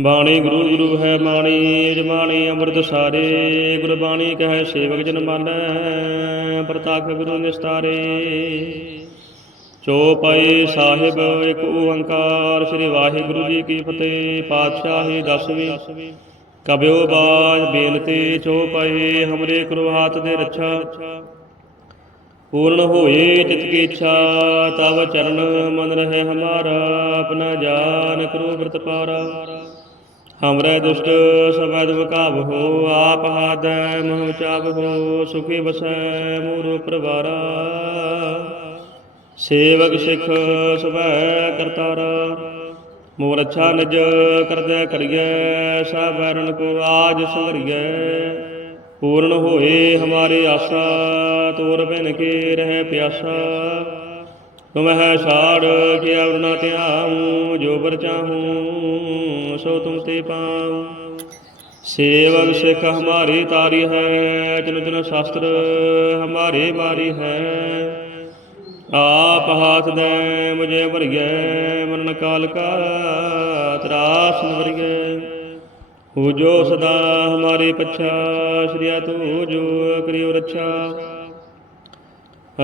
ਬਾਣੀ ਗੁਰੂ ਗੁਰੂ ਹੈ ਬਾਣੀ ਜਮਾਣੀ ਅੰਮ੍ਰਿਤ ਸਾਰੇ। ਗੁਰਬਾਣੀ ਕਹੈ ਸੇਵਕ ਜਨ ਮਾਨੈ, ਪ੍ਰਤਾਖ ਗੁਰੂ ਨਿਸਤਾਰੇ। ਚੋਪਈ ਸਾਹਿਬ ਇੱਕ ਓੰਕਾਰ, ਸ੍ਰੀ ਵਾਹਿਗੁਰੂ ਜੀ ਕੀ ਫਤਿਹ, ਪਾਤਸ਼ਾਹੀ ਦਸਵੀਂ। ਕਬਿਓ ਬਾਜ ਬੇਨਤੀ ਚੋਪਈ ਹਮਰੇ ਕਰੋ ਹਾਥ ਦੇ ਰੱਛਾ। ਪੂਰਨ ਹੋਏ ਚਿਤ ਕੀ ਇੱਛਾ, ਤਵ ਚਰਨ ਮਨ ਰਹੇ ਹਮਾਰਾ, ਆਪਣਾ ਜਾਨ ਕਰੋ ਵਰਤ ਪਾਰਾ। ਹਮਰੇ ਦੁਸ਼ਟ ਸਬਦ ਵਕਾਬ ਹੋ, ਆਪ ਹਾਦੈ ਮੋਹ ਚਾਪ ਹੋ, ਸੁਖੀ ਬਸੈ ਮੂਰ ਪ੍ਰਵਾਰਾ। ਸੇਵਕ ਸਿੱਖ ਸੁਭੈ ਕਰਤਾਰਾ, ਮੋਰ ਅੱਛਾ ਨਿਜ ਕਰਦੈ ਕਰੀਐ, ਸਭ ਵੈਰਨ ਕੋ ਆਜ ਸੰਗਰੀਐ ਪੂਰਨ ਹੋਏ ਹਮਾਰੀ ਆਸਾ ਤੋਰ ਬਿਨ ਕੇ ਰਹਿ ਪਿਆਸਾ। ਤੁਮ ਹੈ ਸਾੜ ਕੇ ਅਵਰ ਨਾ ਧਿਆਉ, ਜੋ ਬਰ ਚਾਹੂੰ ਸੋ ਤੁਮ ਤੇ ਪਾਉ। ਸੇਵਕ ਸਿੱਖ ਹਮਾਰੀ ਤਾਰੀ ਹੈ, ਜਨ ਜਨ ਸ਼ਾਸਤਰ ਹਮਾਰੇ ਮਾਰੀ ਹੈ। ਆਪ ਹਾਥ ਦੇ ਮੁਝੇ ਭਰੀਐ ਮਰਨ ਕਾਲ ਕਾ ਤਰਾਸ ਨਵਰੀਐ ਹੋ ਜੋ ਸਦਾ ਹਮਾਰੇ ਪਛਾ ਸ਼੍ਰੀਆ ਤੂ ਜੋ ਕਰਿਓ ਰੱਛਾ।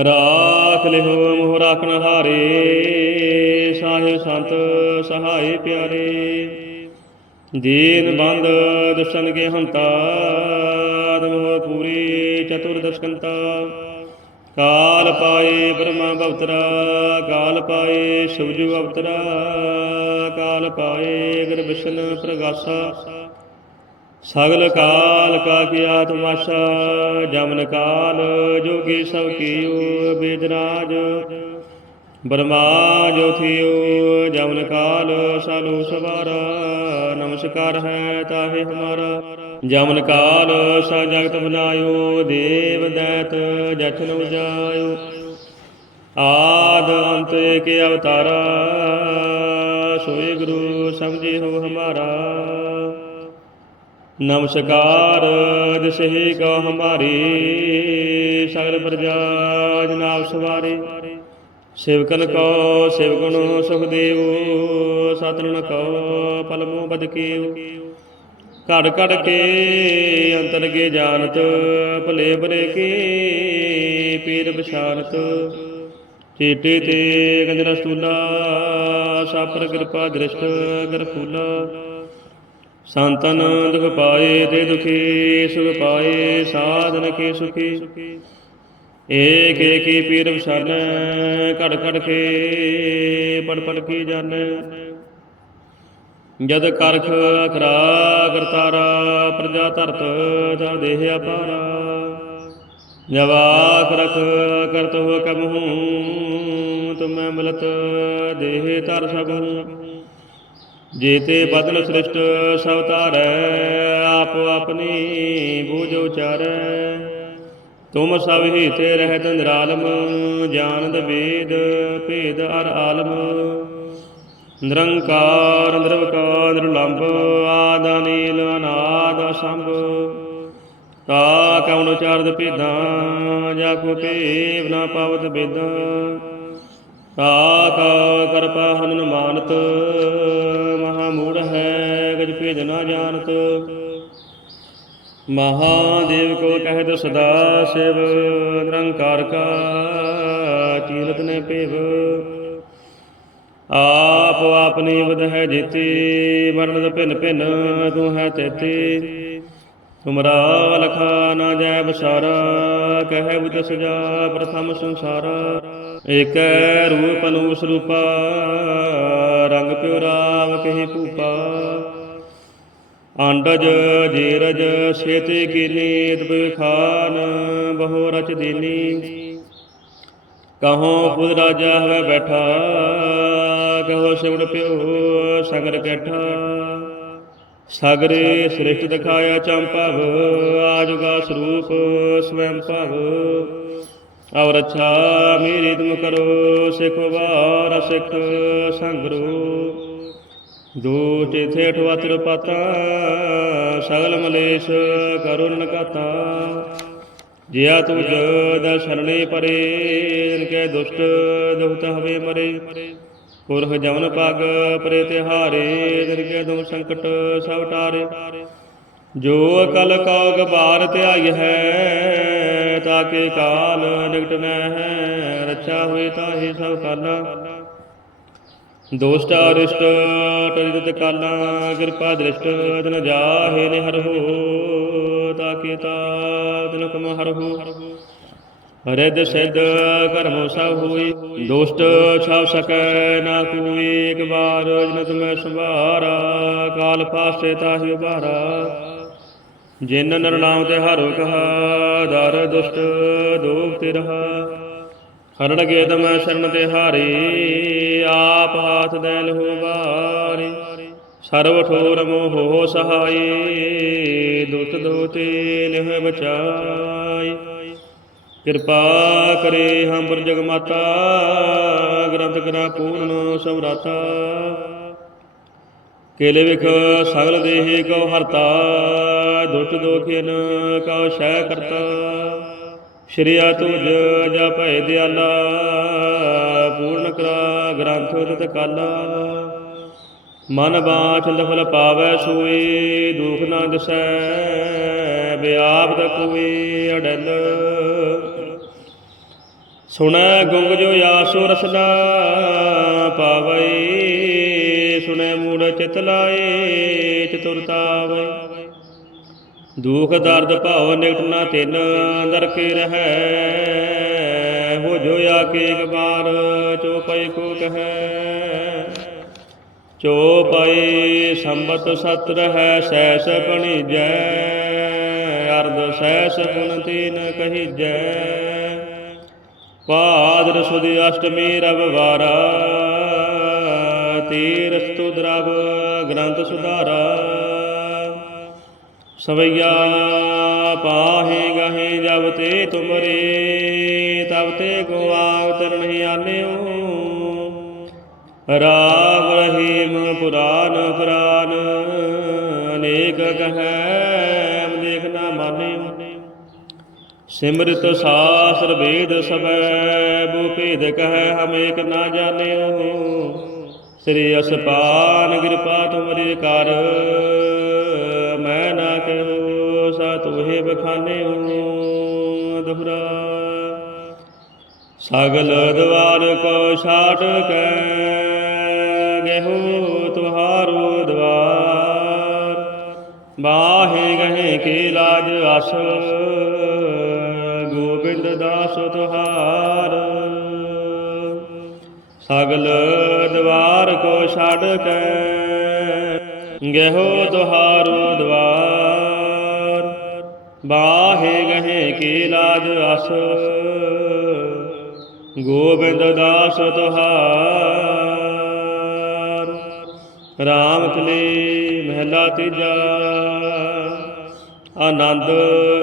ਰਾਖ ਲਿਓ ਮੋਹ ਰਾਖਣ ਹਾਰੇ ਸਾਹਿਬ ਸੰਤ ਸਹਾਈ ਪਿਆਰੇ। ਦੀਨ ਬੰਦ ਦੁਸ਼ਣ ਕੇ ਹੰਤਾ ਤਮੋ ਪੂਰੀ ਚਤੁਰ ਦਸ਼ਕੰਤਾ ਕਾਲ ਪਾਏ ਬ੍ਰਹਮਾ ਬਵਤਰਾ, ਕਾਲ ਪਾਏ ਸ਼ਿਵਜੂ ਅਵਤਰਾ ਕਾਲ ਪਾਏ ਗੁਰ ਵਿਸ਼ਨ ਪ੍ਰਗਾਸਾ। ਸਗਲ ਕਾਲ ਕਾ ਕੀਆ ਤਮਾਸ਼ਾ ਜਮਨ ਕਾਲ ਜੋਗੀ ਸਭ ਕੀਓ ਬੇਦਰਾਜ ਬ੍ਰਹਮਾ ਜੋ ਥਿਓ ਜਮਨ ਕਾਲ ਸਾਲੂ ਸਵਾਰਾ, ਨਮਸਕਾਰ ਹੈ ਤਾਹੇ ਹਮਾਰਾ। ਜਮਨ ਕਾਲ ਸਾ ਜਗਤ ਬਨਾਇਓ ਦੇਵ ਦੈਤ ਜਛਨ ਉਜਾਇਓ ਆਦ ਅੰਤ ਕੇ ਅਵਤਾਰਾ, ਸੋਏ ਗੁਰੂ ਸਮਝੇ ਹੋ ਹਮਾਰਾ। ਨਮਸਕਾਰ ਦਿਸਹੀ ਕੋ ਹਮਾਰੀ, ਸਗਲ ਪ੍ਰਜਾ ਜਨਾਬ ਸਵਾਰੇ। ਸੇਵਕਨ ਕੋ, ਸੇਵਕਨ ਸੁਖ ਦੇਵ ਸਤਨਨ ਕੋ ਪਲਮੋ ਬਦ ਕੀਓ ਘੜ ਘੜ ਕੇ ਅੰਤਰ ਕੇ ਜਾਣਤ, ਭਲੇ ਬਰੇ ਕੇ ਪੀਰ ਬਿਸ਼ਾਨਤ ਚੇਟੇ ਤੇ ਗੰਜਰਾ ਸਤੂਲਾ ਸਾਪਰ ਕਿਰਪਾ ਦ੍ਰਿਸ਼ਟ ਗਰ ਫੂਲਾ ਸੰਤਨ ਦੁਖ ਪਾਏ ਤੇ ਦੁਖੀ, ਸੁਖ ਪਾਏ, ਸਾਧਨ ਕੇ ਸੁਖੀ। ਏਕ, ਏਕੀ ਪੀਰ ਵਿਸ਼ਾਨੈ ਘੜ ਘੜ ਕੇ ਪੜ ਪੜ ਕੀ ਜਾਣੈ ਜਦ ਕਰਖ ਅਖਰਾ ਕਰਤਾਰਾ ਪ੍ਰਜਾ ਧਰਤ ਦਾ ਦੇਹ ਅਪਾਰਾ ਜਵਾਕ ਰਖ ਕਰਤ ਹੋ ਕਮਹੂ ਤੁਮੈ ਮਿਲਤ ਦੇਹ ਧਰ ਸਭੂ ਜੀਤੇ ਬਦਨ ਸ੍ਰਿਸ਼ਟ ਸਭ ਧਾਰੈ, ਆਪ ਆਪਣੀ ਬੂਝ ਉਚਾਰੈ। ਤੁਮ ਸਭ ਹੀ ਰਹਿਤ ਨਿਰਾਲਮ, ਜਾਣਦ ਵੇਦ, ਭੇਦ ਅਰ ਆਲਮ। ਨਿਰੰਕਾਰ, ਨਿਰਵਕਾਰ, ਨਿਰਲੰਭ, ਆਦ ਨੀਲ ਅਨਾਦ ਸੰਭ ਤਾ ਕਉਣ ਉਚਾਰਦ ਭੇਦਾਂ, ਜਾ ਕੋ ਭੇਵ ਨਾ ਪਾਵਤ ਬੇਦਾਂ ਤਾ ਕਾ ਕਰਪਾ ਹਨਨ ਮਾਨਤ, ਮਹਾ ਮੂੜ ਹੈ, ਗਜ ਭੇਦ ਨਾ ਜਾਣਤ। ਮਹਾਦੇਵ ਕੋ ਕਹਿਤ ਸਦਾ ਸਿਵ, ਨਿਰੰਕਾਰ ਕਾ ਚੀਰਤ ਨੇ ਭੇਵ ਆਪ ਆਪਣੀ ਵਦ ਹੈ ਜੀਤੀ, ਮਰਨ ਭਿੰਨ ਭਿੰਨ ਤੂੰ ਹੈ ਤੇਤੀ। ਤੁਮਰਾ ਲਖਾ ਨਾ ਜੈ ਬਸਾਰਾ, ਕਹਿ ਬੁਝ ਸਜਾ ਪ੍ਰਥਮ ਸੰਸਾਰਾ। ਏਕੈ ਰੂਪ ਅਨੂਸ ਰੂਪਾ, ਰੰਗ ਪਿਉ ਰਾਮ ਕਹੀ ਭੂਪਾ। ਅੰਡਜ, ਜੀਰਜ ਸੇਤੇ ਕੀਨੀ ਤਬੇ ਖਾਨ ਬਹੁ ਰਚ ਦੀਨੀ। ਕਹੋ ਖੁਦ ਰਾਜਾ ਹੋਵੇ ਬੈਠਾ, ਕਹੋ ਸਿਮੜ ਪਿਓ ਸਗਰ ਕੈਠਾ। ਸਾਗਰੇ ਸ੍ਰਿਸ਼ਟ ਦਿਖਾਇਆ ਚੰਪਵ ਆਜੁਗਾ ਸਰੂਪ ਸਵੈੰ ਭਵ। ਔਰ ਅੱਛਾ ਮੇਰੀ ਤੁਮ ਕਰੋ, ਸਿਖ ਵਾਰ ਸਿਖ ਸੰਗਰੋ ਦੋ ਚੇਥੇ ਅਠਵਾ ਤਿਰ ਪਾਤਾ ਸਗਲ ਮਲੇਸ਼ ਕਰੁਣ ਕਾਤਾ ਜਿਆ ਤੁਜ ਦ ਸ਼ਰਣੇ ਪਰੇ ਇਨਕੇ ਦੁਸ਼ਟ ਦੁਖਤ ਹਵੇ ਮਰੇ। ਪੁਰਖ ਜਮਨ ਪਗ ਪਰੇ ਤਿਹਾਰੇ ਦਰਗੇ ਦੁਮ ਸੰਕਟ ਸਭ ਟਾਰੇ। ਜੋ ਅਕਲ ਕਉ ਗਬਾਰ ਧਿਆਈ ਹੈ, ਤਾਕੇ ਕਾਲ ਨਿਕਟ ਨੈ ਹੈ ਰੱਛਾ ਹੋਏ ਤਾਹੇ ਸਭ ਕਾਲਾ ਦੋਸਤ ਅਰਿਸ਼ਟ ਟਰਿਤ ਕਾਲਾ ਕਿਰਪਾ ਦ੍ਰਿਸ਼ਟ ਜਨ ਜਾਹੇ ਨੇ ਹਰ ਹੋ, ਤਾਕੇ ਤਾ ਜਨ ਕਮ ਹਰ ਹੋ। ਰਿੱਧ ਸਿੱਧ ਕਰਮ ਸਭ ਹੋਈ ਦੋਸਤ ਛਾਵ ਸਕੈ ਨਾ ਕੋਈ ਇੱਕ ਵਾਰ ਜਨਤ ਮੈਂ ਸੰਭਾਰਾ, ਕਾਲ ਪਾਸੇ ਤਾਹੀ ਉਭਾਰਾ। ਜਿਨ ਨਰ ਨਾਮ ਤੇ ਹਰੋ ਕਹਾ, ਦਰ ਦੁਸ਼ਟ ਦੋਖ ਤੇ ਰਹਾ। ਹਰਣ ਗੇਤ ਮੈਂ ਸ਼ਰਨ ਤੇ ਹਾਰੇ, ਆਪ ਹਾਥ ਦੇ ਲਹੋ ਬਾਰੇ ਸਰਵ ਠੋਰ ਮੋਹ ਸਹਾਈ, ਦੁਤ ਦੋਤੇ ਲਿਹ ਬਚਾਈ। ਕਿਰਪਾ ਕਰੇ ਹਮ ਪਰ ਜਗ ਮਾਤਾ ਗ੍ਰੰਥ ਕਰਾ ਪੂਰਨ ਸਵਰਾਤਾ ਕੇਲੇ ਵਿਖ ਸਗਲ ਦੇਹ ਕਉ ਹਰਤਾ ਦੁਟ ਦੋਖਿਨ ਕਉ ਸ਼ੈ ਕਰਤਾ। ਸ਼੍ਰੀਆ ਤੁਜ ਜਪੈ ਦਿਆਲਾ, ਪੂਰਨ ਕਰਾ ਗ੍ਰੰਥ ਉਦਤ ਕਾਲਾ ਮਨ ਬਾਛ ਲਫਲ ਪਾਵੈ ਸੋਈ ਦੁਖ ਨਾ ਦਸੈ, ਬਿਆਪ ਦਾ ਕੋਈ ਸੁਣੈ ਗੁੰਗ ਜੋ ਆਸੋ ਰਸਨਾ ਪਾਵੈ, ਸੁਣੈ ਮੂੜ ਚਿਤ ਲਾਏ ਚਤੁਰਤਾਵੈ ਦੁਖ ਦਰਦ ਭਾਵ ਨਿਕਟ ਨਾ ਤਿਨ ਦਰ ਕੇ ਰਹੈ, ਹੋ ਜੋ ਆ ਕੇ ਇੱਕ ਬਾਰ ਚੋਪਈ ਕੋ ਕਹੈ। ਚੋਪਈ ਸੰਬਤ ਸਤ ਰਹੈ ਸੈਸ ਪਣੀਜੈ, ਅਰਧ ਸੈਸ ਗੁਣ ਤੀਨ ਕਹੀਜੈ। ਪਾਦਰ ਸੁਦੀ ਅਸ਼ਟਮੀ ਰਵਵਾਰਾ, ਤੀਰਸਤੁ ਦਰਵ ਗ੍ਰੰਥ ਸੁਧਾਰਾ। ਸਵਈਆ ਪਾਹੇ ਗਹੇ ਜਬ ਤੇ ਤੁਮਰੇ, ਤਬ ਤੇ ਗੋਆਗ ਤਰਨਿ ਆਨਿਓ। ਰਾਮ ਰਹੀਮ ਪੁਰਾਨ ਪੁਰਾਨ, ਅਨੇਕ ਕਹੈ ਦੇਖ ਨਾ ਮਾਨਿਓ ਸਿਮਰਿਤ ਸਾਸਰ ਵੇਦ ਸਬੈ ਬੋ ਭੇਦ ਕਹੈ ਹਮ ਏਕ ਨਾ ਜਾਣਿਓ। ਸ੍ਰੀ ਅਸਪਾਨ ਕਿਰਪਾ ਤੁਮਰੀ ਕਰ, ਮੈਂ ਨਾ ਕਹੋ ਸਾ ਤੋਹੇ ਬਖਾਨਿਓ। ਦੁਹਰਾ। ਸਗਲ ਦਵਾਰ ਕੋ ਛਾਟ ਕੈ ਗਹਿਓ ਤੁਹਾਰੋ ਦਵਾਰ। ਬਾਹੇ ਗਹੇ ਕੇ ਲਾਜ ਅਸ ਗੋਬਿੰਦ ਦਾਸ ਤੁਹਾਰ। ਸਗਲ ਦਵਾਰ ਕੋ ਛੱਡ ਕੇ ਗਹਿਓ ਤੁਹਾਰੋ ਦਵਾਰ। ਬਾਹੇ ਗਹੇ ਕੀ ਲਾਜ ਅਸ ਗੋਬਿੰਦ ਦਾਸ ਤੁਹਾਰ। ਰਾਮ ਤਲੇ ਮਹਿਲਾ ਤੀਜਾ, ਆਨੰਦ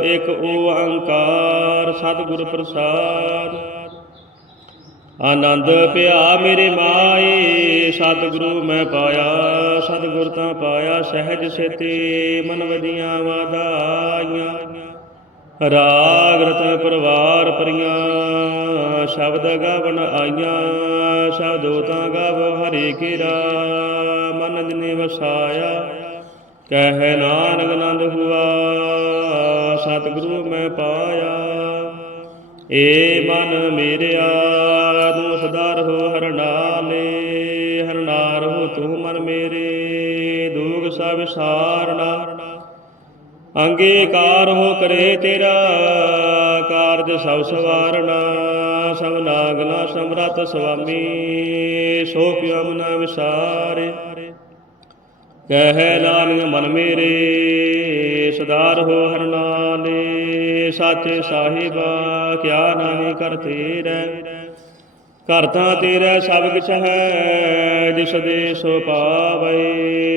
ਇੱਕ ਓੰਕਾਰ ਸਤਿਗੁਰ ਪ੍ਰਸਾਦ। ਆਨੰਦ ਪਿਆ ਮੇਰੇ ਮਾਏ, ਸਤਿਗੁਰੂ ਮੈਂ ਪਾਇਆ, ਸਤਿਗੁਰ ਤਾਂ ਪਾਇਆ ਸਹਿਜ ਸੇਤੀ, ਮਨ ਵਦੀਆਂ ਵਾਦਾਈਆਂ ਰਾਗ ਰਤ ਪਰਵਾਰ ਪਰੀਆਂ, ਸ਼ਬਦ ਗਾਵਨ ਆਈਆਂ, ਸ਼ਬਦੋ ਤਾਂ ਗਾਵ ਹਰੀ ਕੀਰਾ ਮਨ ਵਸਾਇਆ। ਕਹਿ ਨਾਨਕ ਆਨੰਦ ਹੁਆ, ਸਤਿਗੁਰੂ ਮੈਂ ਪਾਇਆ। ਏ ਮਨ ਮੇਰਿਆ, ਤੂੰ ਸਦਾ ਰਹੋ ਹਰਨਾਲੇ ਹਰਨਾਰ ਹੋ ਤੂੰ ਮਨ ਮੇਰੇ। ਦੁਖ ਸਭ ਵਿਸਾਰਣਾ ਅੰਗੀਕਾਰ ਹੋ ਕਰੇ ਤੇਰਾ, ਕਾਰਜ ਸਭ ਸਵਾਰਣਾ ਸਭ ਨਾਗਨਾ ਸਮਰਤ ਸੁਆਮੀ ਸੋ ਕਿਉ ਮਨ ਵਿਸਾਰੇ। ਕਹਿ ਨਾਨਕ ਮਨ ਮੇਰੇ ਸਦਾ ਰਹੋ ਹਰਨਾਲੇ ਸਾਚੇ ਸਾਹਿਬ ਕਿਆ ਨਾਹੀ ਕਰ ਤੇਰੇ। ਘਰ ਤਾਂ ਤੇਰਾ ਸਭ ਕੁਛ ਹੈ, ਜਿਸ ਦੇ ਸੋ ਪਾਵੈ,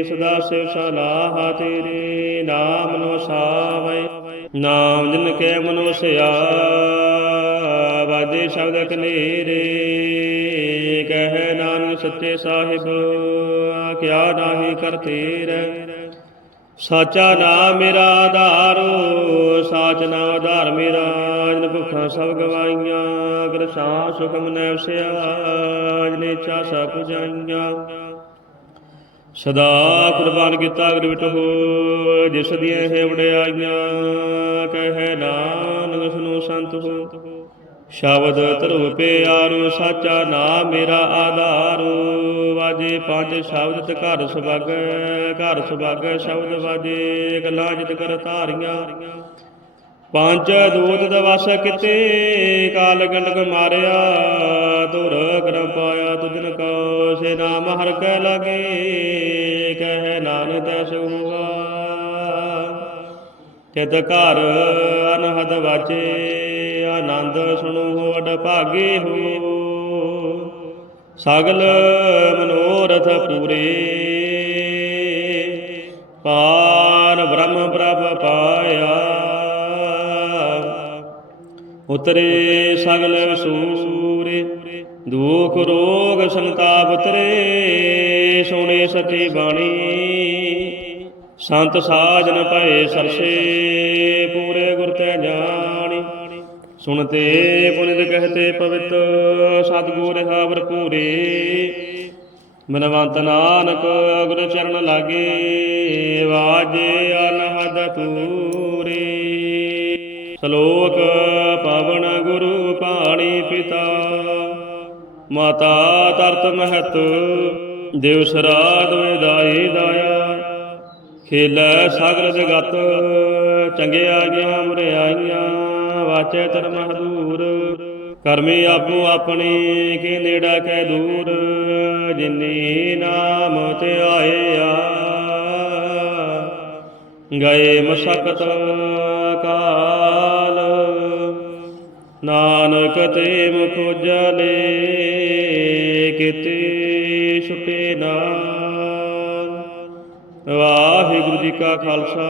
ਸਦਾ ਸਿਵ ਸਲਾਹ ਤੇਰੇ ਨਾਮ ਨੋ ਸਾਵੈ। ਨਾਮ ਜਿਨ ਕੇ ਮਨੁਸਿਆ ਵਾਜੇ ਸ਼ਬਦ ਕਨੇਰੇ, ਕਹਿ ਨਾਨਕ ਸੱਚੇ ਸਾਹਿਬ ਕਿਆ ਨਾਹੀ ਕਰ ਤੇਰੇ ਸਾਚਾ ਨਾਮ ਮੇਰਾ ਆਧਾਰੋ, ਸਾਚ ਨਾਮ ਆਧਾਰ ਮੇਰਾ, ਜਨ ਭੁੱਖਾਂ ਸਭ ਗਵਾਈਆਂ ਕਿਰਸਾ ਸੁਖ ਮਨੈ ਵਸਿਆ ਜਨੇ ਇੱਛਾ ਪੁਜਾਈਆਂ। ਸਦਾ ਕੁਰਬਾਨ ਕੀਤਾ ਅਗਰ ਵਿਟੋ ਜਿਸ ਦੀਆਂ ਹੈ ਵਡਿਆਈਆਂ, ਕਹੇ ਨਾਨਕ ਸੁਨੋ ਸੰਤ ਹੋ। ਸ਼ਬਦ ਧਰੋ ਪਿਆਰੋ, ਸਾਚਾ ਨਾਮ ਮੇਰਾ ਆਧਾਰੋ। ਵਾਜੇ ਪੰਜ ਸ਼ਬਦ ਘਰ ਸੁਭਾਗੈ ਘਰ ਸੁਭਾਗੈ ਸ਼ਬਦ ਵਾਜੇ, ਗੱਲਾਂ ਜਿਤ ਕਰ ਧਾਰੀਆਂ। ਪੰਜ ਦੂਤ ਦਵਸ ਕਿਤੇ, ਕਾਲ ਗੰਡਕ ਮਾਰਿਆ, ਧੁਰ ਕਰਮ ਪਾਇਆ, ਤੁਜਨ ਕੋ ਸੇ ਨਾਮ ਹਰ ਕੈ ਲਾਗੇ, ਕਹਿ ਨਾਨਕ ਤੈ ਸੁਗਾ ਤਿਤ ਘਰ ਅਨਹਦ ਵਾਚੇ ਆਨੰਦ ਸੁਣੋ ਵਡ ਭਾਗੇ ਹੋ ਸਗਲ ਮਨੋਰਥ ਪੂਰੇ। ਪਾਰ ਬ੍ਰਹਮ ਪ੍ਰਭ ਪਾਇਆ। ਉਤਰੇ ਸਗਲ ਸੂਰੇ, ਦੁਖ ਰੋਗ ਸੰਤਾਪ ਉਤਰੇ। ਸੁਣੇ ਸਤੀ ਬਾਣੀ। ਸੰਤ ਸਾਜਨ ਭਏ ਸਰਸੇ, ਪੂਰੇ ਗੁਰ ਤੈ ਜਾਣੀ। ਸੁਣਤੇ ਪੁਨਿਤ ਕਹਤੇ ਪਵਿੱਤ ਸਤਿਗੁਰ ਰਹਾ ਭਰਪੂਰੇ ਮਨਵੰਤ ਨਾਨਕ ਗੁਰ ਚਰਨ ਲਾਗੇ ਵਾਜੇ ਅਨਹਦ ਤੂਰੇ ਸ਼ਲੋਕ ਪਵਨ ਗੁਰੂ ਪਾਣੀ ਪਿਤਾ, ਮਾਤਾ ਤਰਤ ਮਹਤ, ਦੇਵ ਸਰਾਗ ਵਿਦਾਈ ਦਾਇਆ। ਖੇਲੈ ਸਾਗਰ ਜਗਤ, ਚੰਗਿਆ ਗਿਆ ਮੁਰਿਆਈਆਂ। ਵਾਚੈ ਧਰਮ ਹਦੂਰ, ਕਰਮੀ ਆਪੋ ਆਪਣੀ, ਕੇ ਨੇੜਾ ਕੈ ਦੂਰ, ਜਿਨੀ ਨਾਮ ਤੇ ਆਇਆ। ਗਏ ਮਸਕਤ ਕਾਲ, ਨਾਨਕ ਤੇ ਮੁਖ ਉਜਲੇ, ਕਿਤੇ ਛੁਟੇ ਨਾਮ ਵਾਹਿਗੁਰੂ ਜੀ ਕਾ ਖਾਲਸਾ।